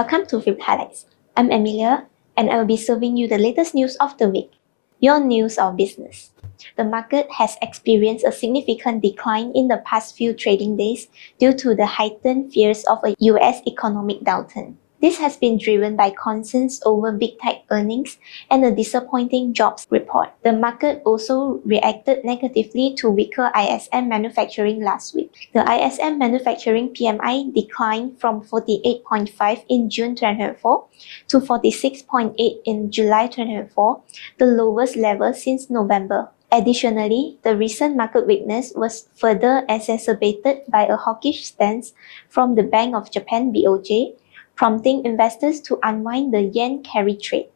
Welcome to Phillip Highlights. I'm Amelia, and I will be serving you the latest news of the week. Your news of business. The market has experienced a significant decline in the past few trading days due to the heightened fears of a US economic downturn. This has been driven by concerns over big tech earnings and a disappointing jobs report. The market also reacted negatively to weaker ISM manufacturing last week. The ISM Manufacturing PMI declined from 48.5 in June 2024 to 46.8 in July 2024, the lowest level since November. Additionally, the recent market weakness was further exacerbated by a hawkish stance from the Bank of Japan (BOJ), prompting investors to unwind the yen carry trade.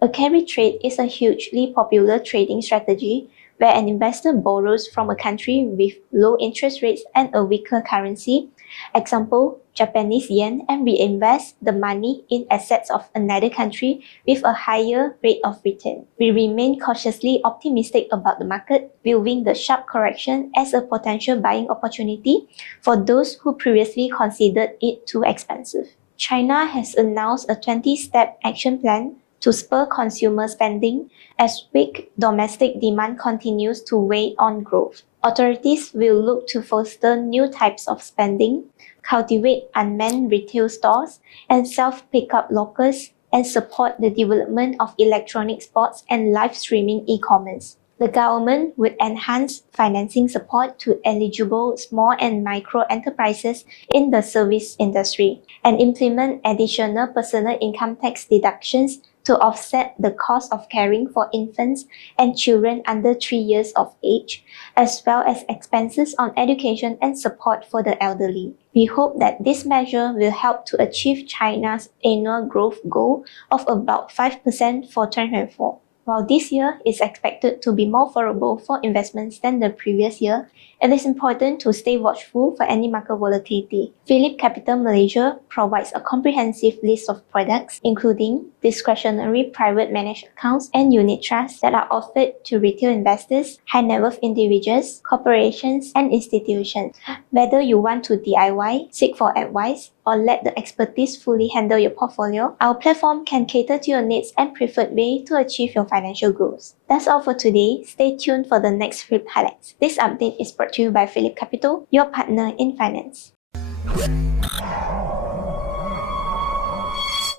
A carry trade is a hugely popular trading strategy where an investor borrows from a country with low interest rates and a weaker currency, example, Japanese yen, and reinvest the money in assets of another country with a higher rate of return. We remain cautiously optimistic about the market, viewing the sharp correction as a potential buying opportunity for those who previously considered it too expensive. China has announced a 20-step action plan to spur consumer spending as weak domestic demand continues to weigh on growth. Authorities will look to foster new types of spending, cultivate unmanned retail stores and self-pickup lockers, and support the development of electronic sports and live streaming e-commerce. The government would enhance financing support to eligible small and micro enterprises in the service industry and implement additional personal income tax deductions to offset the cost of caring for infants and children under 3 years of age, as well as expenses on education and support for the elderly. We hope that this measure will help to achieve China's annual growth goal of about 5% for 2024. While this year is expected to be more favorable for investments than the previous year, it is important to stay watchful for any market volatility. Phillip Capital Malaysia provides a comprehensive list of products, including discretionary private managed accounts and unit trusts that are offered to retail investors, high net worth individuals, corporations, and institutions. Whether you want to DIY, seek for advice, or let the expertise fully handle your portfolio, our platform can cater to your needs and preferred way to achieve your financial goals. That's all for today. Stay tuned for the next Phillip Highlights. This update is brought to you by Phillip Capital, your partner in finance.